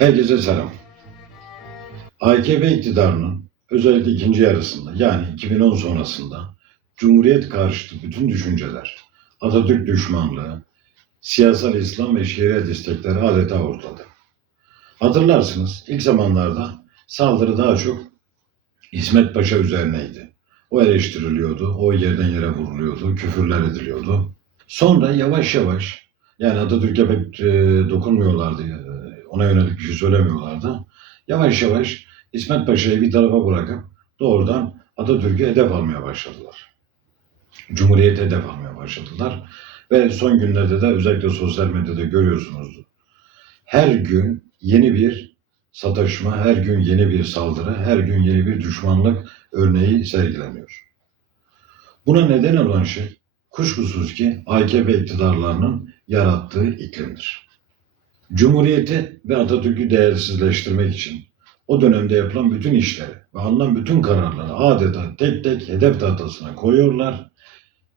Herkese selam. AKP iktidarının özellikle ikinci yarısında yani 2010 sonrasında Cumhuriyet karşıtı bütün düşünceler, Atatürk düşmanlığı, siyasal İslam ve şeriat istekleri adeta ortada. Hatırlarsınız ilk zamanlarda saldırı daha çok İsmet Paşa üzerineydi. O eleştiriliyordu, o yerden yere vuruluyordu, küfürler ediliyordu. Sonra yavaş yavaş yani Atatürk'e pek e, dokunmuyorlardı, e, ona yönelik bir şey söylemiyorlardı. Yavaş yavaş İsmet Paşa'yı bir tarafa bırakıp doğrudan Atatürk'ü hedef almaya başladılar. Cumhuriyeti hedef almaya başladılar. Ve son günlerde de özellikle sosyal medyada görüyorsunuzdur. Her gün yeni bir sataşma, her gün yeni bir saldırı, her gün yeni bir düşmanlık örneği sergileniyor. Buna neden olan şey kuşkusuz ki AKP iktidarlarının yarattığı iklimdir. Cumhuriyeti ve Atatürk'ü değersizleştirmek için o dönemde yapılan bütün işleri ve alınan bütün kararları adeta tek tek hedef tahtasına koyuyorlar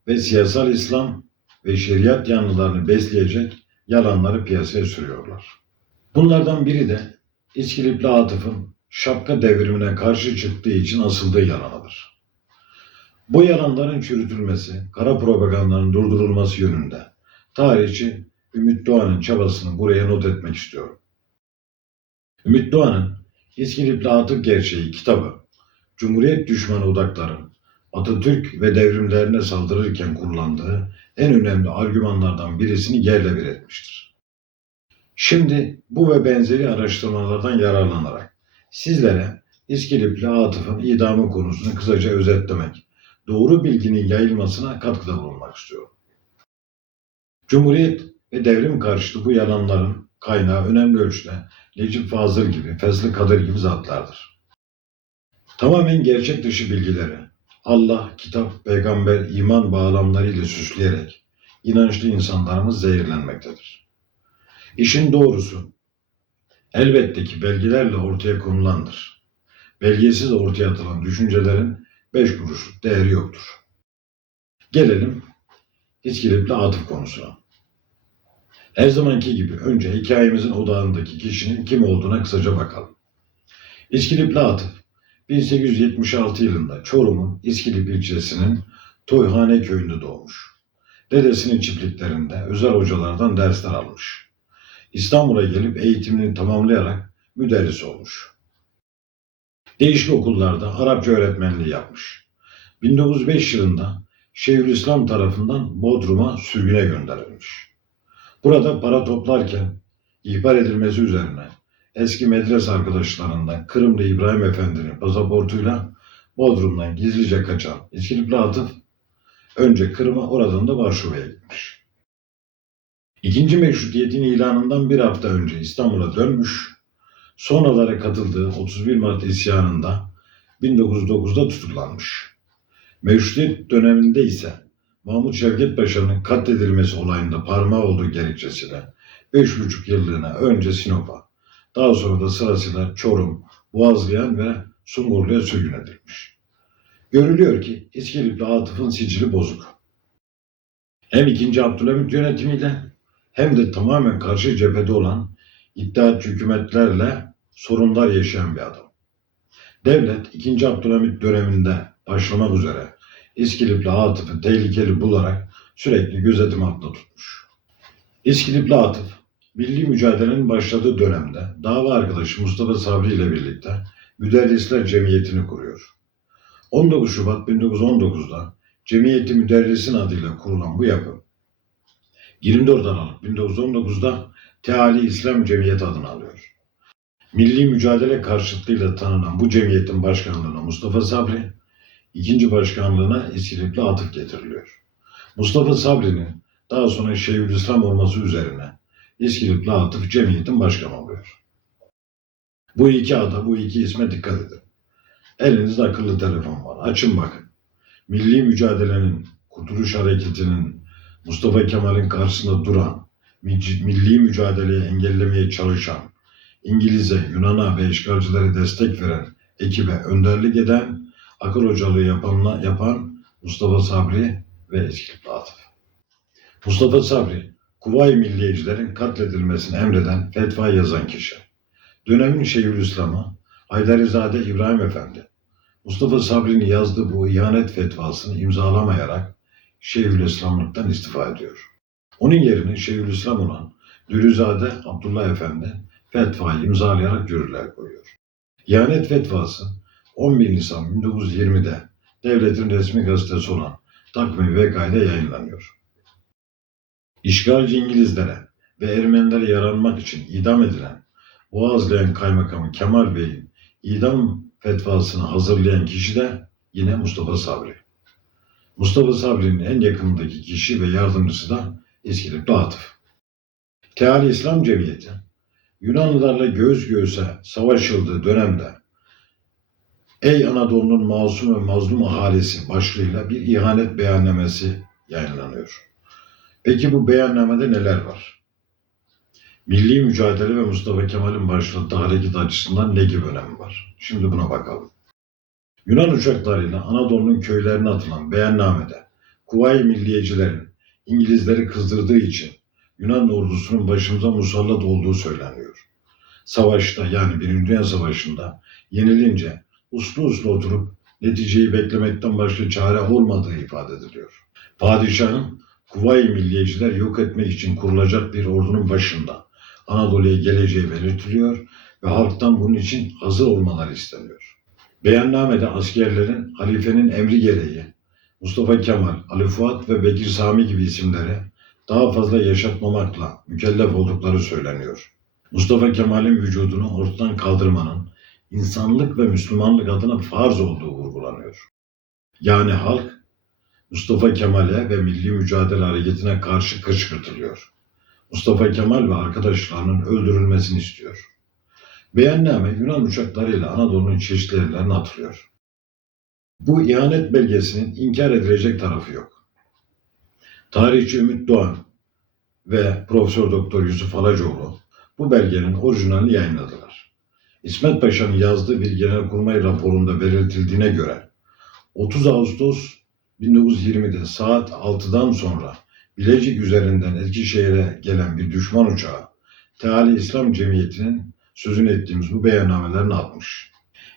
ve siyasal İslam ve şeriat yanlılarını besleyecek yalanları piyasaya sürüyorlar. Bunlardan biri de İskilipli Atıf'ın şapka devrimine karşı çıktığı için asıldığı yalanıdır. Bu yalanların çürütülmesi, kara propagandanın durdurulması yönünde tarihçi Ümit Doğan'ın çabasını buraya not etmek istiyorum. Ümit Doğan'ın İskilipli Atıf Gerçeği kitabı, Cumhuriyet düşmanı odakların Atatürk ve devrimlerine saldırırken kullandığı en önemli argümanlardan birisini yerle bir etmiştir. Şimdi bu ve benzeri araştırmalardan yararlanarak sizlere İskilipli Atıf'ın idamı konusunu kısaca özetlemek, doğru bilginin yayılmasına katkıda bulunmak istiyorum. Cumhuriyet ve devrim karşıtı bu yalanların kaynağı önemli ölçüde Necip Fazıl gibi, Fezli Kadir gibi zatlardır. Tamamen gerçek dışı bilgileri Allah, kitap, peygamber, iman bağlamlarıyla süsleyerek inançlı insanlarımız zehirlenmektedir. İşin doğrusu elbette ki belgelerle ortaya konulandır. Belgesiz ortaya atılan düşüncelerin beş kuruşluk değeri yoktur. Gelelim İskilipli Atıf konusuna. Her zamanki gibi önce hikayemizin odağındaki kişinin kim olduğuna kısaca bakalım. İskilipli Atıf, 1876 yılında Çorum'un İskilip ilçesinin Toyhane köyünde doğmuş. Dedesinin çiftliklerinde özel hocalardan dersler almış. İstanbul'a gelip eğitimini tamamlayarak müderris olmuş. Değişik okullarda Arapça öğretmenliği yapmış. 1905 yılında Şeyhülislam tarafından Bodrum'a sürgüne gönderilmiş. Burada para toplarken ihbar edilmesi üzerine eski medrese arkadaşlarından Kırımlı İbrahim Efendi'nin pasaportuyla Bodrum'dan gizlice kaçan İskilipli Atıf önce Kırım'a oradan da Varşova'ya gitmiş. İkinci meşrutiyetin ilanından bir hafta önce İstanbul'a dönmüş, sonraları katıldığı 31 Mart isyanında 1909'da tutuklanmış. Meşrutiyet döneminde ise Mahmut Şevket Paşa'nın katledilmesi olayında parmağı olduğu gerekçesiyle 5,5 yıllığına önce Sinop'a, daha sonra da sırasıyla Çorum, Boğazlayan ve Sungurlu'ya sürgün edilmiş. Görülüyor ki İskilipli Atıf'ın sicili bozuk. Hem 2. Abdülhamit yönetimiyle hem de tamamen karşı cephede olan iddiatçı hükümetlerle sorunlar yaşayan bir adam. Devlet 2. Abdülhamit döneminde başlamak üzere İskilipli Atıf'ı tehlikeli bularak sürekli gözetim altında tutmuş. İskilipli Atıf, milli mücadelenin başladığı dönemde dava arkadaşı Mustafa Sabri ile birlikte Müderrisler Cemiyeti'ni kuruyor. 19 Şubat 1919'da Cemiyeti Müderrisin adıyla kurulan bu yapı 24 Aralık 1919'da Teali İslam Cemiyeti adını alıyor. Milli mücadele karşıtlığıyla tanınan bu cemiyetin başkanlığına Mustafa Sabri, ikinci başkanlığına İskilipli Atıf getiriliyor. Mustafa Sabri'nin daha sonra Şeyhülislam olması üzerine İskilipli Atıf cemiyetin başkanı oluyor. Bu iki ada, bu iki isme dikkat edin. Elinizde akıllı telefon var. Açın bakın. Milli mücadelenin, Kurtuluş Hareketi'nin, Mustafa Kemal'in karşısında duran, milli mücadeleyi engellemeye çalışan, İngiliz'e, Yunan'a ve işgalcilere destek veren ekibe önderlik eden, akıl hocalığı yapanla, yapan Mustafa Sabri ve Eskilipli Atıf. Mustafa Sabri, Kuvayi Milliyecilerin katledilmesini emreden fetva yazan kişi. Dönemin Şeyhülislam'ı Haydarizade İbrahim Efendi, Mustafa Sabri'nin yazdığı bu ihanet fetvasını imzalamayarak Şeyhülislamlıktan istifa ediyor. Onun yerine Şeyhülislam olan Dürüzade Abdullah Efendi fetvayı imzalayarak yürürlüğe koyuyor. İhanet fetvası 11 Nisan 1920'de devletin resmi gazetesi olan Takvim ile yayınlanıyor. İşgalci İngilizlere ve Ermenilere yaranmak için idam edilen Boğazlayan Kaymakamı Kemal Bey'in idam fetvasını hazırlayan kişi de yine Mustafa Sabri. Mustafa Sabri'nin en yakınındaki kişi ve yardımcısı da İskilipli Atıf. Teali İslam Cemiyeti, Yunanlılarla göğüs göğüse savaşıldığı dönemde Ey Anadolu'nun masum ve mazlum ahalisi başlığıyla bir ihanet beyannamesi yayınlanıyor. Peki bu beyannamede neler var? Milli mücadele ve Mustafa Kemal'in başlattığı hareket açısından ne gibi önemi var? Şimdi buna bakalım. Yunan uçaklarıyla Anadolu'nun köylerine atılan beyannamede Kuvayi Milliyecilerin İngilizleri kızdırdığı için Yunan ordusunun başımıza musallat olduğu söyleniyor. Savaşta yani Birinci Dünya Savaşı'nda yenilince uslu uslu oturup neticeyi beklemekten başka çare olmadığı ifade ediliyor. Padişahın Kuvayi Milliyeciler yok etmek için kurulacak bir ordunun başında Anadolu'ya geleceği belirtiliyor ve halktan bunun için hazır olmaları isteniyor. Beyannamede askerlerin halifenin emri gereği Mustafa Kemal, Ali Fuat ve Bekir Sami gibi isimleri daha fazla yaşatmamakla mükellef oldukları söyleniyor. Mustafa Kemal'in vücudunu ortadan kaldırmanın insanlık ve Müslümanlık adına farz olduğu vurgulanıyor. Yani halk Mustafa Kemal'e ve milli mücadele hareketine karşı kışkırtılıyor. Mustafa Kemal ve arkadaşlarının öldürülmesini istiyor. Beyanname Yunan uçaklarıyla Anadolu'nun çeşitli yerlerine atılıyor. Bu ihanet belgesinin inkar edilecek tarafı yok. Tarihçi Ümit Doğan ve Profesör Doktor Yusuf Alacoğlu bu belgenin orijinalini yayınladılar. İsmet Paşa'nın yazdığı bir genelkurmay raporunda belirtildiğine göre 30 Ağustos 1920'de saat 6'dan sonra Bilecik üzerinden Eskişehir'e gelen bir düşman uçağı Teali İslam Cemiyeti'nin sözünü ettiğimiz bu beyannamelerini atmış.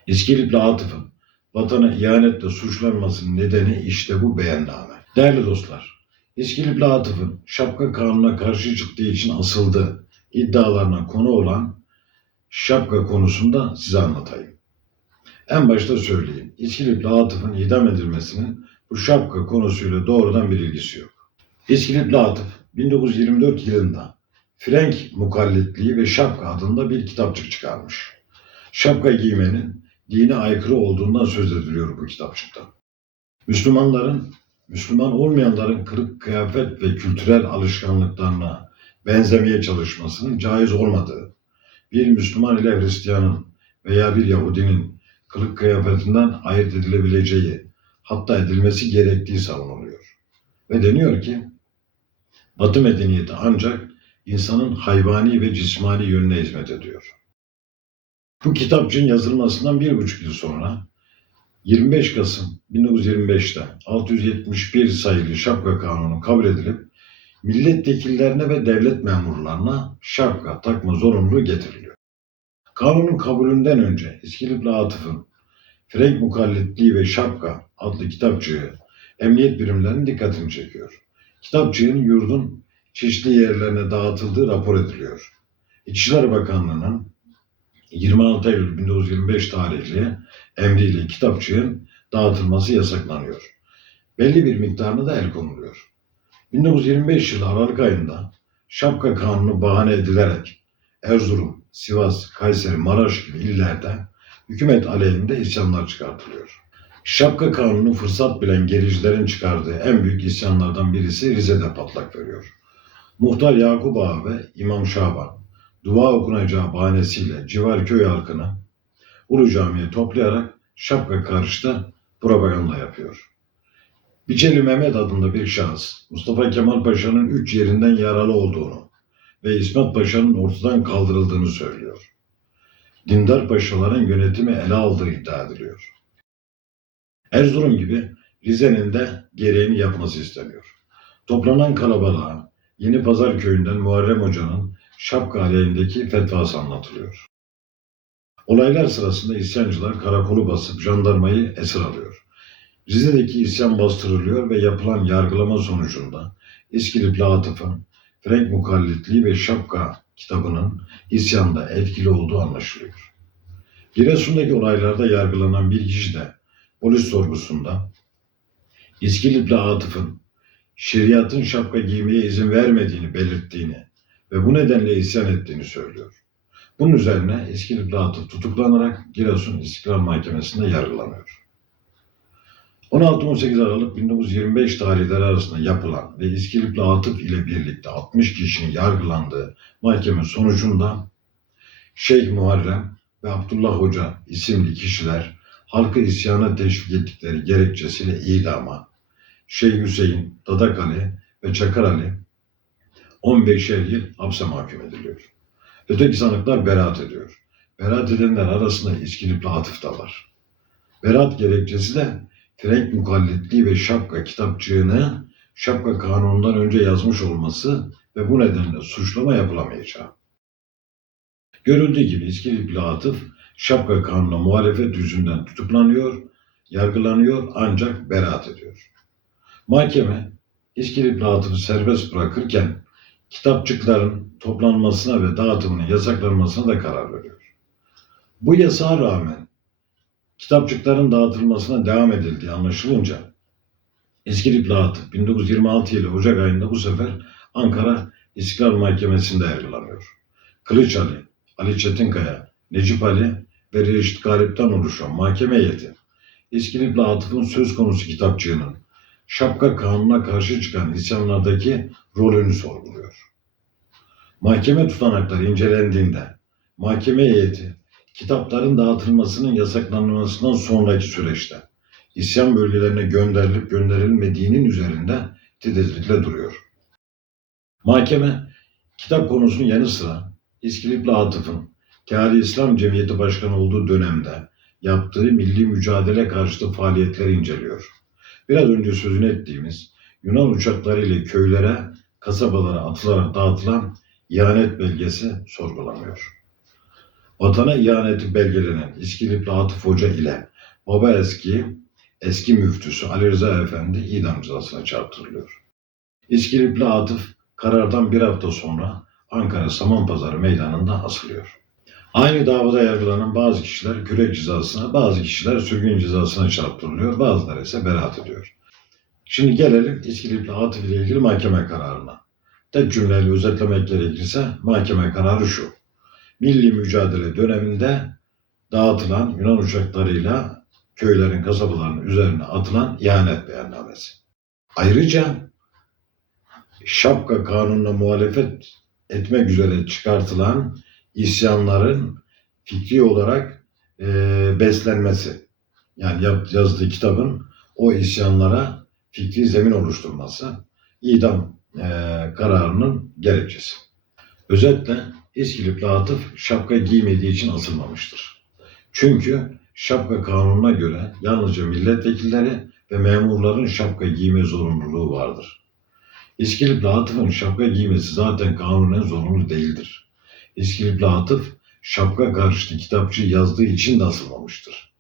İskilipli Atıf'ın vatana ihanetle suçlanmasının nedeni işte bu beyanname. Değerli dostlar, İskilipli Atıf'ın şapka kanununa karşı çıktığı için asıldı iddialarına konu olan şapka konusunda size anlatayım. En başta söyleyeyim. İskilipli Atıf'ın idam edilmesinin bu şapka konusuyla doğrudan bir ilgisi yok. İskilipli Atıf 1924 yılında Frank Mukallitliği ve Şapka adında bir kitapçık çıkarmış. Şapka giymenin dine aykırı olduğundan söz ediliyor bu kitapçıkta. Müslümanların, Müslüman olmayanların kırık kıyafet ve kültürel alışkanlıklarına benzemeye çalışmasının caiz olmadığı, bir Müslüman ile Hristiyanın veya bir Yahudinin kılık kıyafetinden ayırt edilebileceği, hatta edilmesi gerektiği savunuluyor. Ve deniyor ki, Batı medeniyeti ancak insanın hayvani ve cismani yönüne hizmet ediyor. Bu kitapçığın yazılmasından bir buçuk yıl sonra 25 Kasım 1925'te 671 sayılı şapka kanunu kabul edilip milletvekillerine ve devlet memurlarına şapka takma zorunluluğu getiriliyor. Kanunun kabulünden önce İskilipli Atıf'ın Frank Mukallitliği ve Şapka adlı kitapçığı emniyet birimlerinin dikkatini çekiyor. Kitapçığın yurdun çeşitli yerlerine dağıtıldığı rapor ediliyor. İçişleri Bakanlığı'nın 26 Eylül 1925 tarihli emriyle kitapçığın dağıtılması yasaklanıyor. Belli bir miktarına da el konuluyor. 1925 yılı Aralık ayında Şapka Kanunu bahane edilerek Erzurum, Sivas, Kayseri, Maraş gibi illerde hükümet aleyhinde isyanlar çıkartılıyor. Şapka Kanunu fırsat bilen gericilerin çıkardığı en büyük isyanlardan birisi Rize'de patlak veriyor. Muhtar Yakup Ağa ve İmam Şaban dua okunacağı bahanesiyle civar köy halkını Ulu Cami'ye toplayarak şapka karşıta propaganda yapıyor. Biçeli Mehmet adında bir şahıs Mustafa Kemal Paşa'nın üç yerinden yaralı olduğunu ve İsmet Paşa'nın ortadan kaldırıldığını söylüyor. Dindar paşaların yönetimi ele aldığı iddia ediliyor. Erzurum gibi Rize'nin de gereğini yapması isteniyor. Toplanan kalabalığa Yeni Pazar köyünden Muharrem Hoca'nın şapka aleyhindeki fetvası anlatılıyor. Olaylar sırasında isyancılar karakolu basıp jandarmayı esir alıyor. Rize'deki isyan bastırılıyor ve yapılan yargılama sonucunda İskilipli Atıf'ın Frank Mukallitliği ve Şapka kitabının isyanda etkili olduğu anlaşılıyor. Giresun'daki olaylarda yargılanan bir kişi de polis sorgusunda İskilipli Atıf'ın şeriatın şapka giymeye izin vermediğini belirttiğini ve bu nedenle isyan ettiğini söylüyor. Bunun üzerine İskilipli Atıf tutuklanarak Giresun İstiklal Mahkemesi'nde yargılanıyor. 16-18 Aralık 1925 tarihleri arasında yapılan ve İskilipli Atıf ile birlikte 60 kişinin yargılandığı mahkeme sonucunda Şeyh Muharrem ve Abdullah Hoca isimli kişiler halkı isyana teşvik ettikleri gerekçesiyle idama, Şeyh Hüseyin, Dadak ve Çakar Ali 15'er yıl hapse mahkum ediliyor. Öteki sanıklar beraat ediyor. Beraat edenler arasında İskilipli Atıf da var. Beraat gerekçesi de Frank Mukallitliği ve Şapka kitapçığını Şapka kanunundan önce yazmış olması ve bu nedenle suçlama yapılamayacağı. Görüldüğü gibi İskilipli Atıf Şapka kanununa muhalefet yüzünden tutuklanıyor, yargılanıyor ancak beraat ediyor. Mahkeme İskilipli Atıf'ı serbest bırakırken kitapçıkların toplanmasına ve dağıtımının yasaklanmasına da karar veriyor. Bu yasağa rağmen kitapçıkların dağıtılmasına devam edildiği anlaşılınca İskilipli Atıf 1926 yılı Ocak ayında bu sefer Ankara İstiklal Mahkemesi'nde yargılanıyor. Kılıç Ali, Ali Çetinkaya, Necip Ali ve Reşit Galip'ten oluşan mahkeme heyeti İskilipli Atıf'ın söz konusu kitapçığının şapka kanununa karşı çıkan isyanlardaki rolünü sorguluyor. Mahkeme tutanakları incelendiğinde mahkeme heyeti kitapların dağıtılmasının yasaklanmasından sonraki süreçte isyan bölgelerine gönderilip gönderilmediğinin üzerinde titizlikle duruyor. Mahkeme kitap konusunun yanı sıra İskilipli Atıf'ın Teali İslam Cemiyeti Başkanı olduğu dönemde yaptığı milli mücadele karşıtı faaliyetleri inceliyor. Biraz önce sözünü ettiğimiz Yunan uçaklarıyla köylere, kasabalara atılarak dağıtılan ihanet belgesi sorgulanıyor. Vatana ihaneti belgelenen İskilipli Atıf Hoca ile Baba Eski, eski müftüsü Ali Rıza Efendi idam cezasına çarptırılıyor. İskilipli Atıf karardan bir hafta sonra Ankara Samanpazarı meydanında asılıyor. Aynı davada yargılanan bazı kişiler kürek cezasına, bazı kişiler sürgün cezasına çarptırılıyor, bazıları ise beraat ediyor. Şimdi gelelim İskilipli Atıf ile ilgili mahkeme kararına. Tek cümleyle özetlemek gerekirse mahkeme kararı şu. Milli mücadele döneminde dağıtılan Yunan uçaklarıyla köylerin, kasabaların üzerine atılan ihanet beyannamesi. Ayrıca şapka kanununa muhalefet etmek üzere çıkartılan isyanların fikri olarak e, beslenmesi. Yani yazdığı kitabın o isyanlara fikri zemin oluşturması idam e, kararının gerekçesi. Özetle İskilipli Atıf şapka giymediği için asılmamıştır. Çünkü şapka kanununa göre yalnızca milletvekilleri ve memurların şapka giyme zorunluluğu vardır. İskilipli Atıf'ın şapka giymesi zaten kanunen zorunlu değildir. İskilipli Atıf şapka karşıtı kitapçı yazdığı için de asılmamıştır.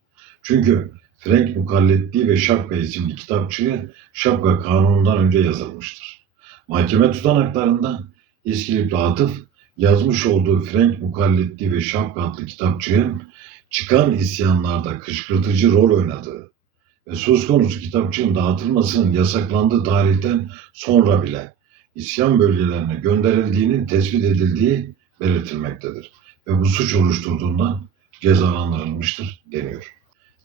Çünkü Frank Mukalletliği ve Şapka isimli kitapçığı şapka kanunundan önce yazılmıştır. Mahkeme tutanaklarında İskilipli Atıf yazmış olduğu Frank Mukalletliği ve Şapka adlı kitapçığın çıkan isyanlarda kışkırtıcı rol oynadığı ve söz konusu kitapçığın dağıtılmasının yasaklandığı tarihten sonra bile isyan bölgelerine gönderildiğinin tespit edildiği belirtilmektedir. Ve bu suç oluşturduğundan cezalandırılmıştır deniyor.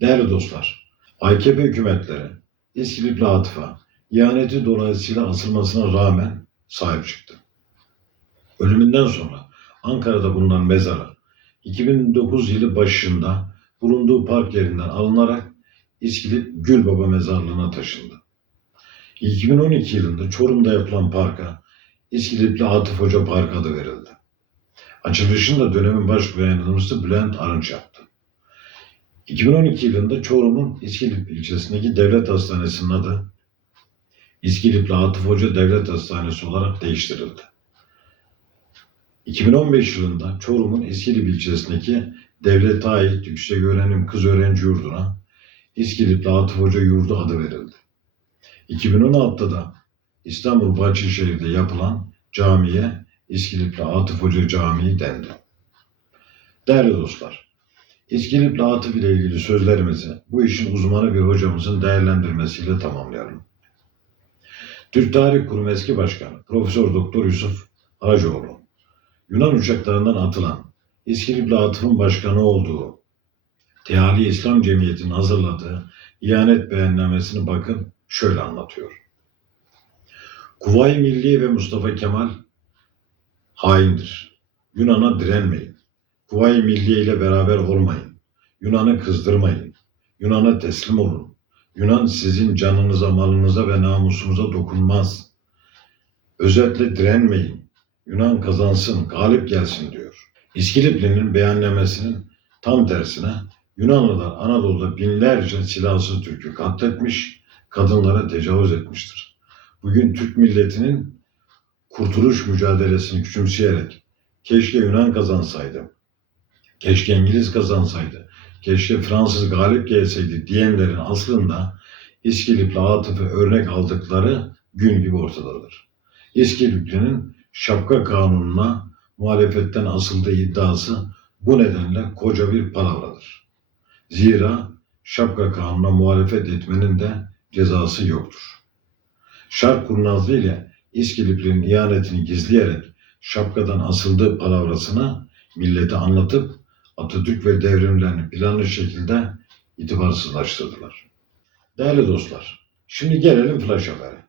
Değerli dostlar, AKP hükümetleri İskilipli Atıf'a ihaneti dolayısıyla asılmasına rağmen sahip çıktı. Ölümünden sonra Ankara'da bulunan mezarı 2009 yılı başında bulunduğu park yerinden alınarak İskilip Gülbaba mezarlığına taşındı. 2012 yılında Çorum'da yapılan parka İskilipli Atıf Hoca Park adı verildi. Açılışını da dönemin baş beyanımcısı Bülent Arınç yaptı. 2012 yılında Çorum'un İskilip ilçesindeki devlet hastanesinin adı İskilipli Atıf Hoca Devlet Hastanesi olarak değiştirildi. 2015 yılında Çorum'un İskilip ilçesindeki devlete ait yüksek öğrenim kız öğrenci yurduna İskilipli Atıf Hoca Yurdu adı verildi. 2016'da da İstanbul Bahçeşehir'de yapılan camiye İskilipli Atıf Hoca Camii dendi. Değerli dostlar, İskilipli Atıf ile ilgili sözlerimizi bu işin uzmanı bir hocamızın değerlendirmesiyle tamamlayalım. Türk Tarih Kurumu eski başkanı Profesör Doktor Yusuf Hacıoğlu, Yunan uçaklarından atılan İskilipli Atıf'ın başkanı olduğu Teali İslam Cemiyeti'nin hazırladığı ihanet beyannamesini bakın şöyle anlatıyor. Kuvayi Milli ve Mustafa Kemal haindir. Yunan'a direnmeyin. Kuvayi Milliye ile beraber olmayın. Yunan'ı kızdırmayın. Yunan'a teslim olun. Yunan sizin canınıza, malınıza ve namusunuza dokunmaz. Özetle direnmeyin. Yunan kazansın, galip gelsin diyor. İskilipli'nin beyannamesinin tam tersine Yunanlılar Anadolu'da binlerce silahsız Türk'ü katletmiş, kadınlara tecavüz etmiştir. Bugün Türk milletinin kurtuluş mücadelesini küçümseyerek keşke Yunan kazansaydı, keşke İngiliz kazansaydı, keşke Fransız galip gelseydi diyenlerin aslında İskilipli Atıf'ı örnek aldıkları gün gibi ortadadır. İskilipli'nin şapka kanununa muhalefetten asıldığı iddiası bu nedenle koca bir palavradır. Zira şapka kanununa muhalefet etmenin de cezası yoktur. Şark kurnazlığı ile İskilipli'nin ihanetini gizleyerek şapkadan asıldığı palavrasını millete anlatıp Atatürk ve devrimlerini planlı şekilde itibarsızlaştırdılar. Değerli dostlar, şimdi gelelim flash habere.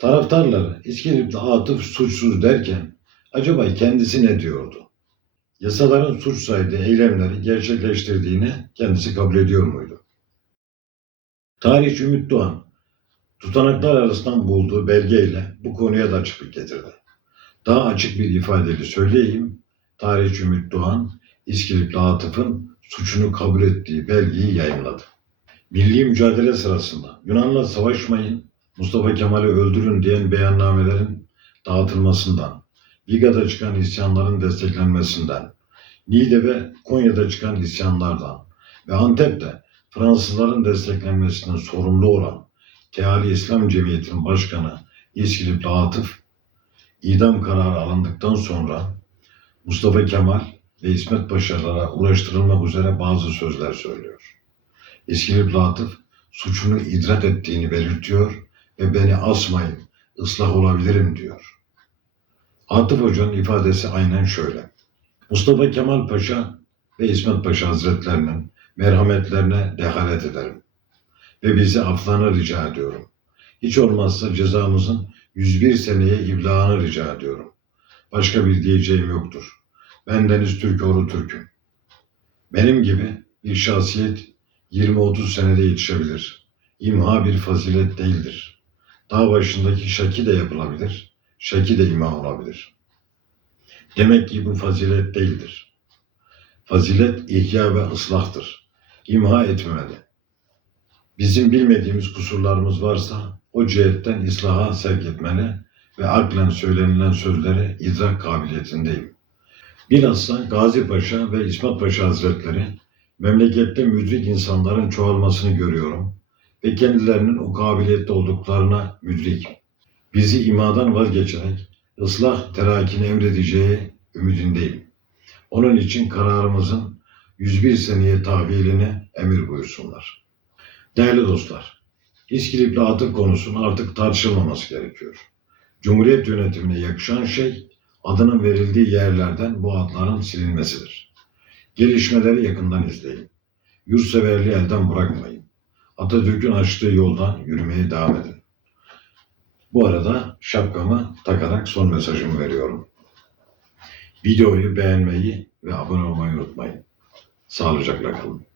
Taraftarları İskilipli Atıf suçsuz derken acaba kendisi ne diyordu? Yasaların suç saydığı eylemleri gerçekleştirdiğini kendisi kabul ediyor muydu? Tarihçi Ümit Doğan, tutanaklar arasından bulduğu belgeyle bu konuya da açıklık getirdi. Daha açık bir ifadeyle söyleyeyim, tarihçi Ümit Doğan, İskilipli Atıf'ın suçunu kabul ettiği belgeyi yayınladı. Milli mücadele sırasında Yunan'la savaşmayın, Mustafa Kemal'i öldürün diyen beyannamelerin dağıtılmasından, Viga'da çıkan isyanların desteklenmesinden, Niğde ve Konya'da çıkan isyanlardan ve Antep'te Fransızların desteklenmesinden sorumlu olan Teali İslam Cemiyeti'nin başkanı İskilipli Atıf, idam kararı alındıktan sonra Mustafa Kemal ve İsmet Paşalara ulaştırılmak üzere bazı sözler söylüyor. İskilipli Atıf suçunu idrak ettiğini belirtiyor ve beni asmayın, ıslah olabilirim diyor. Atıf Hoca'nın ifadesi aynen şöyle. Mustafa Kemal Paşa ve İsmet Paşa Hazretlerinin merhametlerine dehalet ederim. Ve bizi afflarını rica ediyorum. Hiç olmazsa cezamızın 101 seneye iblağını rica ediyorum. Başka bir diyeceğim yoktur. Ben Deniz Türkoğlu Türk'üm. Benim gibi bir şahsiyet 20-30 senede yetişebilir. İmha bir fazilet değildir. Dağ başındaki şaki de yapılabilir, şaki de imha olabilir. Demek ki bu fazilet değildir. Fazilet ihya ve ıslahtır. İmha etmemeli. Bizim bilmediğimiz kusurlarımız varsa o cihetten islaha sevk etmeli ve aklen söylenilen sözleri idrak kabiliyetindeyim. Bilhassa Gazi Paşa ve İsmet Paşa Hazretleri memlekette müdrik insanların çoğalmasını görüyorum ve kendilerinin o kabiliyette olduklarına müdrikim. Bizi imadan vazgeçerek ıslah terakini emredeceği ümidindeyim. Onun için kararımızın 101 seneye tahvilini emir buyursunlar. Değerli dostlar, İskilipli atık konusunun artık tartışılmaması gerekiyor. Cumhuriyet yönetimine yakışan şey adının verildiği yerlerden bu adların silinmesidir. Gelişmeleri yakından izleyin. Yurtseverliği elden bırakmayın. Atatürk'ün açtığı yoldan yürümeye devam edin. Bu arada şapkamı takarak son mesajımı veriyorum. Videoyu beğenmeyi ve abone olmayı unutmayın. Sağlıcakla kalın.